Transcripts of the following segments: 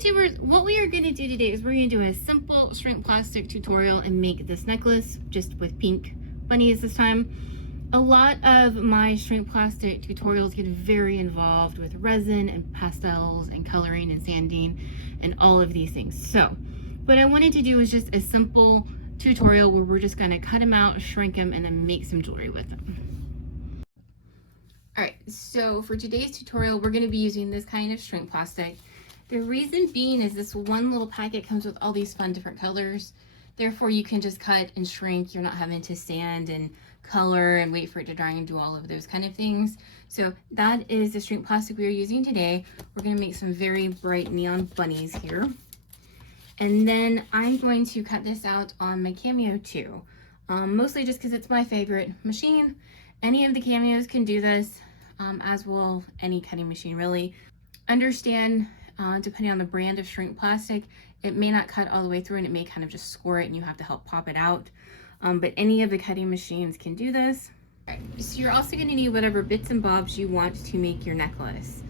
YouTubers, what we are going to do today is we're going to do a simple shrink plastic tutorial and make this necklace just with pink bunnies this time. A lot of my shrink plastic tutorials get very involved with resin and pastels and coloring and sanding and all of these things. So what I wanted to do is just a simple tutorial where we're just going to cut them out, shrink them, and then make some jewelry with them. Alright, so for today's tutorial, we're going to be using this kind of shrink plastic. The reason being is this one little packet comes with all these fun different colors. Therefore, you can just cut and shrink. You're not having to sand and color and wait for it to dry and do all of those kind of things. So that is the shrink plastic we are using today. We're going to make some very bright neon bunnies here. And then I'm going to cut this out on my Cameo 2. Mostly just because it's my favorite machine. Any of the Cameos can do this, as will any cutting machine really. Understand, depending on the brand of shrink plastic, it may not cut all the way through and it may kind of just score it and you have to help pop it out. But any of the cutting machines can do this. Right, so you're also going to need whatever bits and bobs you want to make your necklace.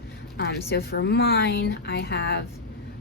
So for mine, I have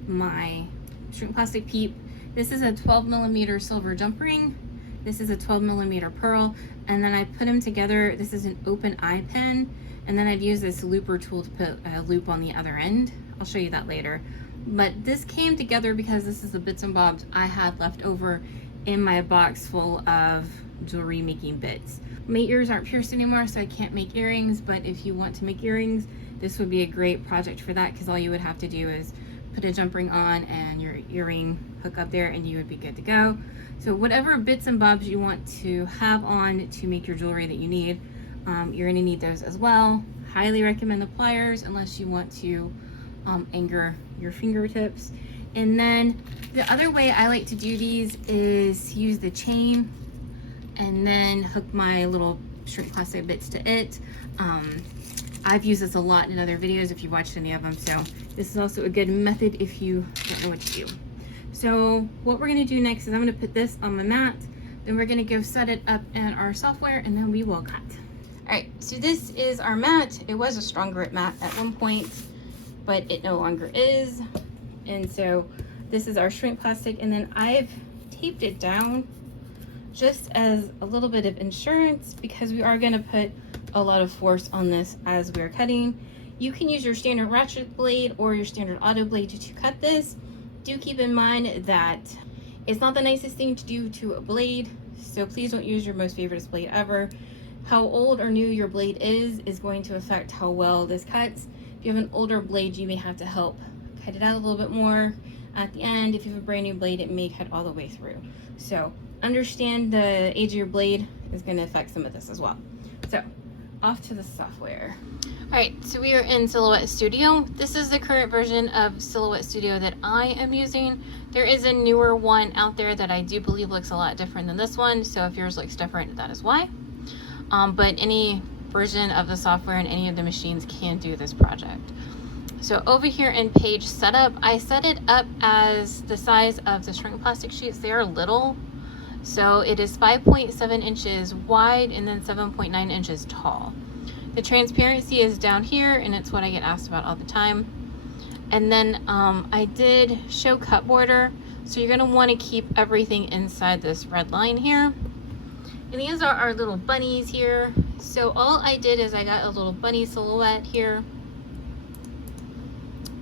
my shrink plastic peep. This is a 12mm silver jump ring. This is a 12mm pearl. And then I put them together. This is an open eye pin. And then I've used this looper tool to put a loop on the other end. I'll show you that later. But this came together because this is the bits and bobs I had left over in my box full of jewelry making bits. My ears aren't pierced anymore, so I can't make earrings, but if you want to make earrings, this would be a great project for that because all you would have to do is put a jump ring on and your earring hook up there and you would be good to go. So whatever bits and bobs you want to have on to make your jewelry that you need, you're going to need those as well. Highly recommend the pliers unless you want to anger your fingertips. And then the other way I like to do these is use the chain and then hook my little shrink plastic bits to it. I've used this a lot in other videos if you watched any of them, so this is also a good method if you don't know what to do. So what we're going to do next is I'm going to put this on my mat, then we're going to go set it up in our software, and then we will cut. Alright, so this is our mat. It was a strong grip mat at one point, but it no longer is. And so this is our shrink plastic, and then I've taped it down just as a little bit of insurance because we are going to put a lot of force on this as we're cutting. You can use your standard ratchet blade or your standard auto blade to cut this. Do keep in mind that it's not the nicest thing to do to a blade, so please don't use your most favorite blade ever. How old or new your blade is going to affect how well this cuts. If you have an older blade, you may have to help cut it out a little bit more at the end. If you have a brand new blade, it may cut all the way through. So understand the age of your blade is going to affect some of this as well. So off to the software. Alright, so we are in Silhouette Studio. This is the current version of Silhouette Studio that I am using. There is a newer one out there that I do believe looks a lot different than this one, so if yours looks different, that is why. But any version of the software and any of the machines can do this project. So over here in page setup, I set it up as the size of the shrink plastic sheets. They are little, so it is 5.7 inches wide and then 7.9 inches tall. The transparency is down here, and it's what I get asked about all the time. And then I did show cut border, so you're going to want to keep everything inside this red line here. And these are our little bunnies here. So all I did is I got a little bunny silhouette here.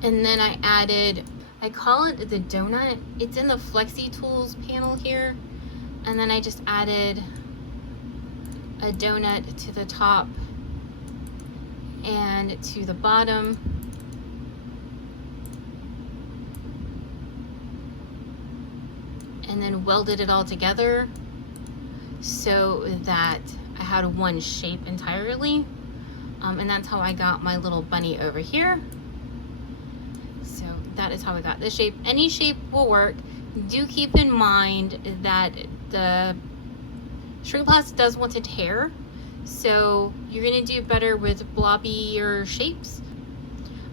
And then I added, I call it the donut. It's in the Flexi Tools panel here. And then I just added a donut to the top and to the bottom. And then welded it all together so that I had one shape entirely. And that's how I got my little bunny over here. So that is how I got this shape. Any shape will work. Do keep in mind that the shrink plastic does want to tear, so you're going to do better with blobbier shapes.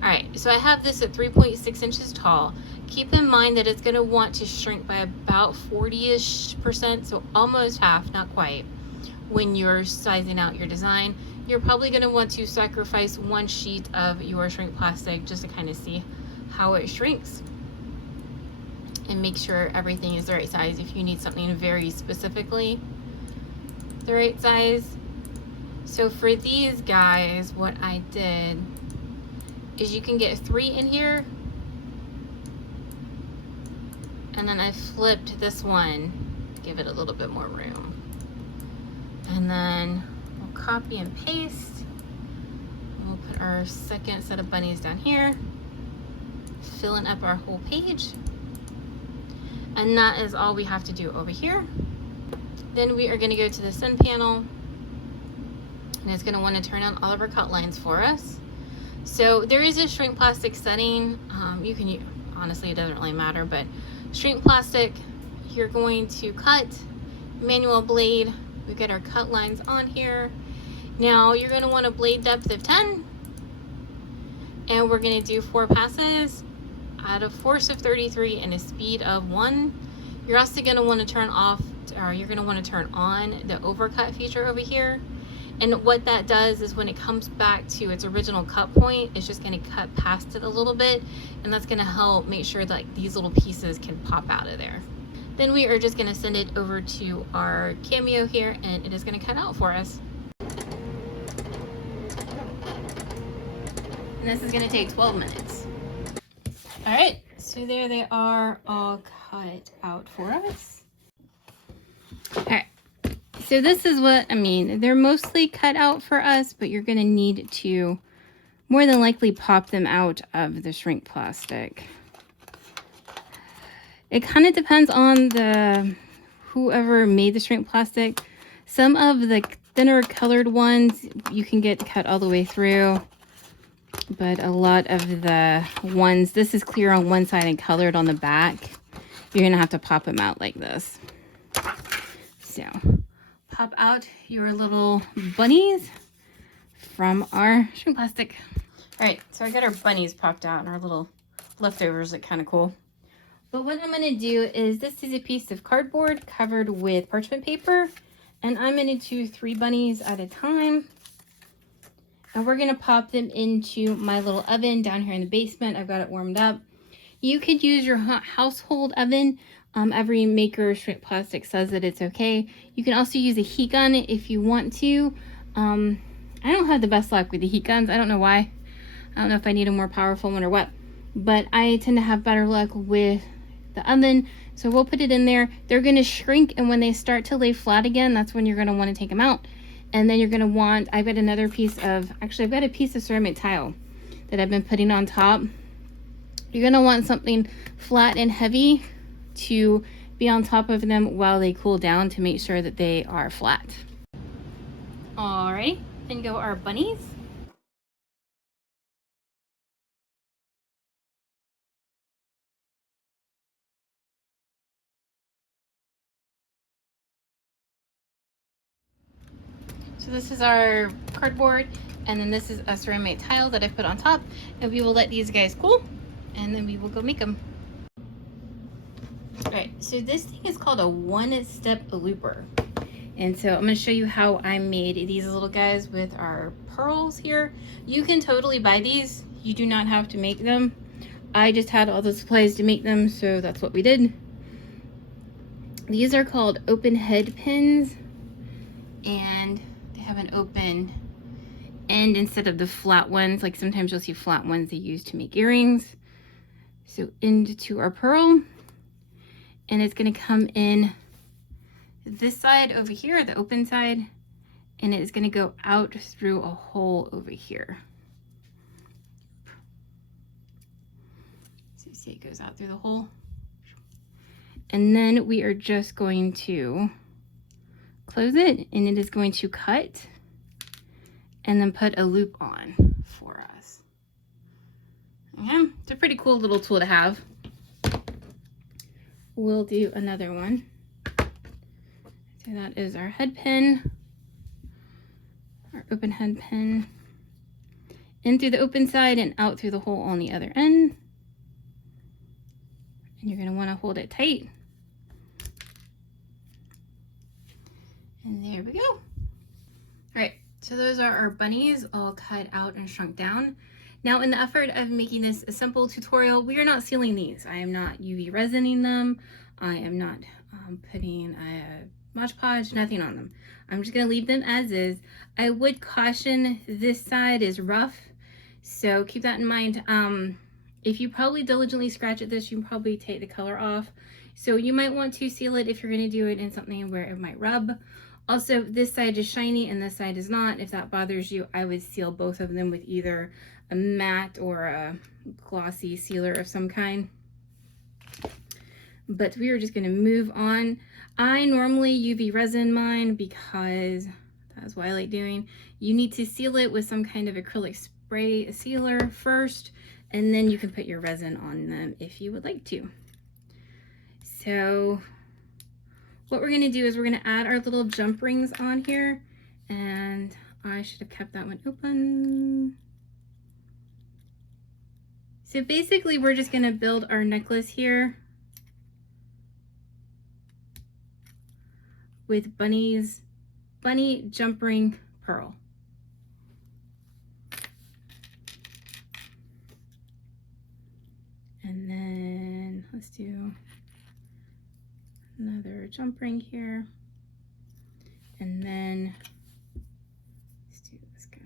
Alright, so I have this at 3.6 inches tall. Keep in mind that it's going to want to shrink by about 40-ish%, so almost half, not quite, when you're sizing out your design. You're probably going to want to sacrifice one sheet of your shrink plastic just to kind of see how it shrinks. and make sure everything is the right size if you need something very specifically the right size. So for these guys, what I did is you can get 3 in here, and then I flipped this one, give it a little bit more room. And then we'll copy and paste. We'll put our second set of bunnies down here, filling up our whole page. And that is all we have to do over here. Then we are going to go to the send panel, and it's going to want to turn on all of our cut lines for us. So there is a shrink plastic setting. You can use, honestly, it doesn't really matter, but shrink plastic, you're going to cut, manual blade. We've got our cut lines on here. Now you're going to want a blade depth of 10, and we're going to do 4 passes at a force of 33 and a speed of 1. You're also going to want to turn off, or you're going to want to turn on the overcut feature over here. And what that does is when it comes back to its original cut point, it's just going to cut past it a little bit, and that's going to help make sure that these little pieces can pop out of there. Then we are just going to send it over to our Cameo here, and it is going to cut out for us. And this is going to take 12 minutes. All right, so there they are, all cut out for us. All right, so this is what, I mean, they're mostly cut out for us, but you're going to need to more than likely pop them out of the shrink plastic. It kind of depends on whoever made the shrink plastic. Some of the thinner colored ones you can get cut all the way through, but a lot of the ones, this is clear on one side and colored on the back, you're gonna have to pop them out like this. So pop out your little bunnies from our shrink plastic. All right, so I got our bunnies popped out and our little leftovers look kind of cool. But what I'm going to do is, this is a piece of cardboard covered with parchment paper, and I'm going to do 3 bunnies at a time. And we're going to pop them into my little oven down here in the basement. I've got it warmed up. You could use your household oven. Every maker of shrink plastic says that it's okay. You can also use a heat gun if you want to. I don't have the best luck with the heat guns. I don't know why. I don't know if I need a more powerful one or what. But I tend to have better luck with the oven. So we'll put it in there. They're going to shrink, and when they start to lay flat again, that's when you're going to want to take them out. And then you're going to want, I've got another piece of, actually I've got a piece of ceramic tile that I've been putting on top. You're going to want something flat and heavy to be on top of them while they cool down to make sure that they are flat. Alright, then go our bunnies. So this is our cardboard, and then this is a ceramic tile that I put on top, and we will let these guys cool, and then we will go make them. All right, so this thing is called a one-step looper. And so I'm going to show you how I made these little guys with our pearls here. You can totally buy these. You do not have to make them. I just had all the supplies to make them, so that's what we did. These are called open head pins, and they have an open end instead of the flat ones. Like sometimes you'll see flat ones they use to make earrings. So into our pearl, and it's going to come in this side over here, the open side, and it's going to go out through a hole over here. So you see it goes out through the hole. And then we are just going to close it, and it is going to cut and then put a loop on for us. Okay, it's a pretty cool little tool to have. We'll do another one. So that is our head pin, our open head pin, in through the open side and out through the hole on the other end. And you're going to want to hold it tight. And there we go. All right, so those are our bunnies all cut out and shrunk down. Now, in the effort of making this a simple tutorial, we are not sealing these. I am not UV resining them. I am not putting a Mod Podge, nothing on them. I'm just gonna leave them as is. I would caution this side is rough, so keep that in mind. If you probably diligently scratch at this, you can probably take the color off. So you might want to seal it if you're gonna do it in something where it might rub. Also, this side is shiny and this side is not. If that bothers you, I would seal both of them with either a matte or a glossy sealer of some kind. But we are just gonna move on. I normally UV resin mine because that's what I like doing. You need to seal it with some kind of acrylic spray sealer first, and then you can put your resin on them if you would like to. So what we're gonna do is we're gonna add our little jump rings on here, and I should have kept that one open. So basically we're just gonna build our necklace here with bunny jump ring pearl. And then let's do another jump ring here. And then let's do this guy.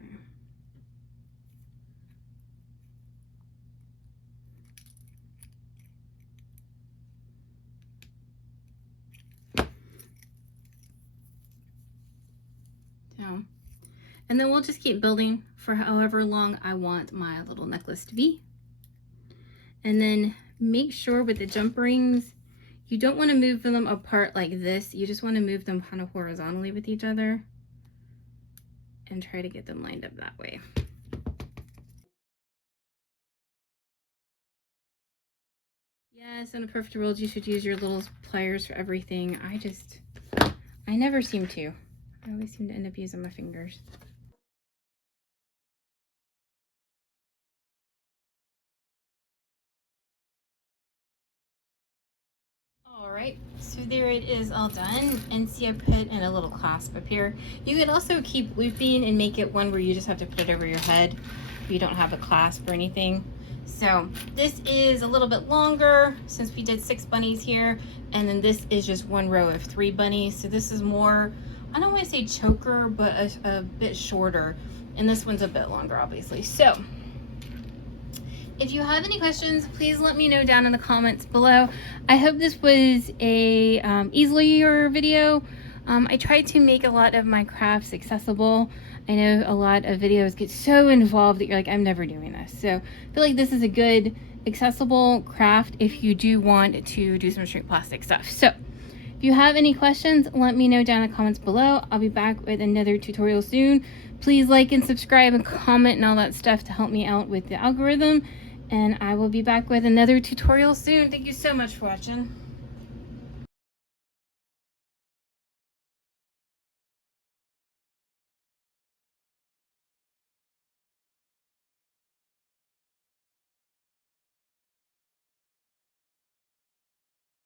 Down. And then we'll just keep building for however long I want my little necklace to be. And then make sure with the jump rings, you don't want to move them apart like this. You just want to move them kind of horizontally with each other and try to get them lined up that way. Yes, in a perfect world, you should use your little pliers for everything. I never seem to. I always seem to end up using my fingers. All right, so there it is all done. And see, I put in a little clasp up here. You could also keep looping and make it one where you just have to put it over your head if you don't have a clasp or anything. So this is a little bit longer since we did 6 bunnies here, and then this is just one row of 3 bunnies. So this is more, I don't want to say choker, but a bit shorter, and this one's a bit longer, obviously. So if you have any questions, please let me know down in the comments below. I hope this was a easier video. I tried to make a lot of my crafts accessible. I know a lot of videos get so involved that you're like, I'm never doing this. So I feel like this is a good accessible craft if you do want to do some shrink plastic stuff. So if you have any questions, let me know down in the comments below. I'll be back with another tutorial soon. Please like and subscribe and comment and all that stuff to help me out with the algorithm. And I will be back with another tutorial soon. Thank you so much for watching.